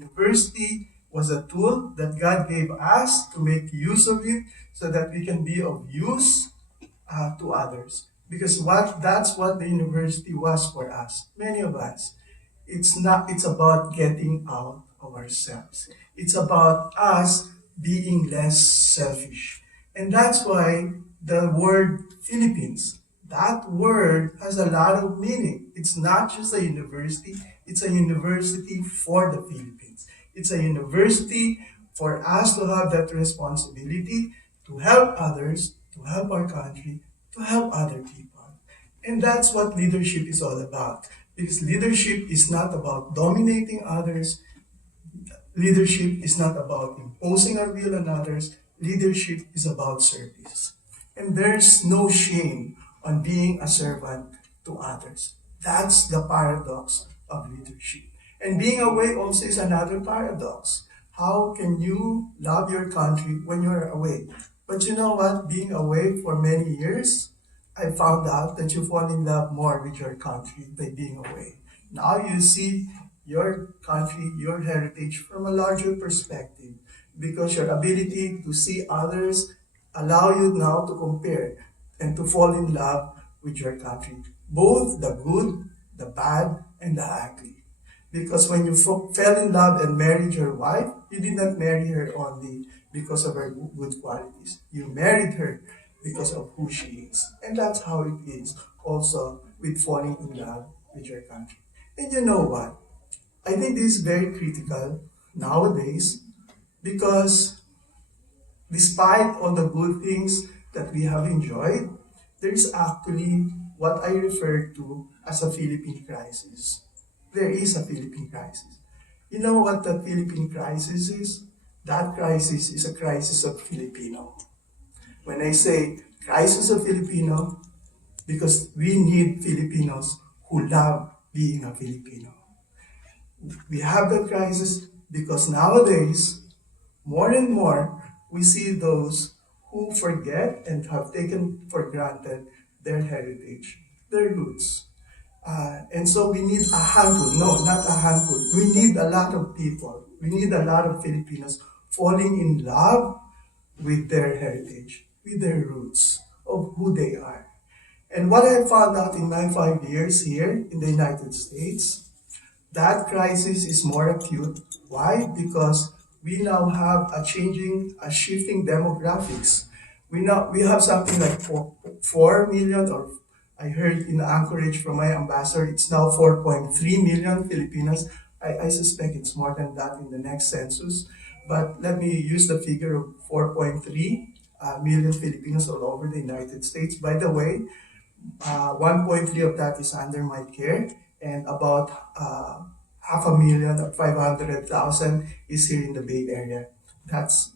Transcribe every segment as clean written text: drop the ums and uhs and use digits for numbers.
University was a tool that God gave us to make use of it so that we can be of use to others. Because that's what the university was for us, many of us. It's about getting out of ourselves. It's about us being less selfish. And that's why the word Philippines, that word has a lot of meaning. It's not just a university, it's a university for the Philippines. It's a university for us to have that responsibility to help others, to help our country, to help other people. And that's what leadership is all about. Because leadership is not about dominating others. Leadership is not about imposing our will on others. Leadership is about service. And there's no shame on being a servant to others. That's the paradox of leadership. And being away also is another paradox. How can you love your country when you're away? But you know what? Being away for many years, I found out that you fall in love more with your country by being away. Now you see your country, your heritage from a larger perspective because your ability to see others allow you now to compare and to fall in love with your country. Both the good, the bad, and the ugly. Because when you fell in love and married your wife, you did not marry her only because of her good qualities. You married her because of who she is. And that's how it is also with falling in love with your country. And you know what? I think this is very critical nowadays because despite all the good things that we have enjoyed, there is actually what I refer to as a Philippine crisis. There is a Philippine crisis. You know what the Philippine crisis is? That crisis is a crisis of Filipino. When I say crisis of Filipino, because we need Filipinos who love being a Filipino. We have that crisis because nowadays, more and more, we see those who forget and have taken for granted their heritage, their roots. And so we need a handful, no, not a handful. We need a lot of people. We need a lot of Filipinos falling in love with their heritage, with their roots of who they are. And what I found out in my 5 years here in the United States, that crisis is more acute. Why? Because we now have a shifting demographics. We have something like 4 million, or I heard in Anchorage from my ambassador, it's now 4.3 million Filipinos. I suspect it's more than that in the next census. But let me use the figure of 4.3 million Filipinos all over the United States. By the way, 1.3 of that is under my care, and about 500,000 is here in the Bay Area. That's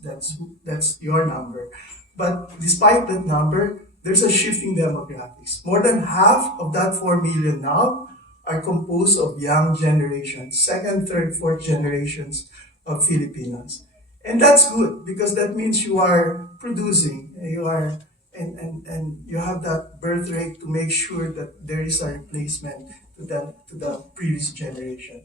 your number. But despite that number, there's a shifting demographics. More than half of that 4 million now are composed of young generations, second, third, fourth generations of Filipinos. And that's good because that means you are producing, you are and you have that birth rate to make sure that there is a replacement to the previous generation.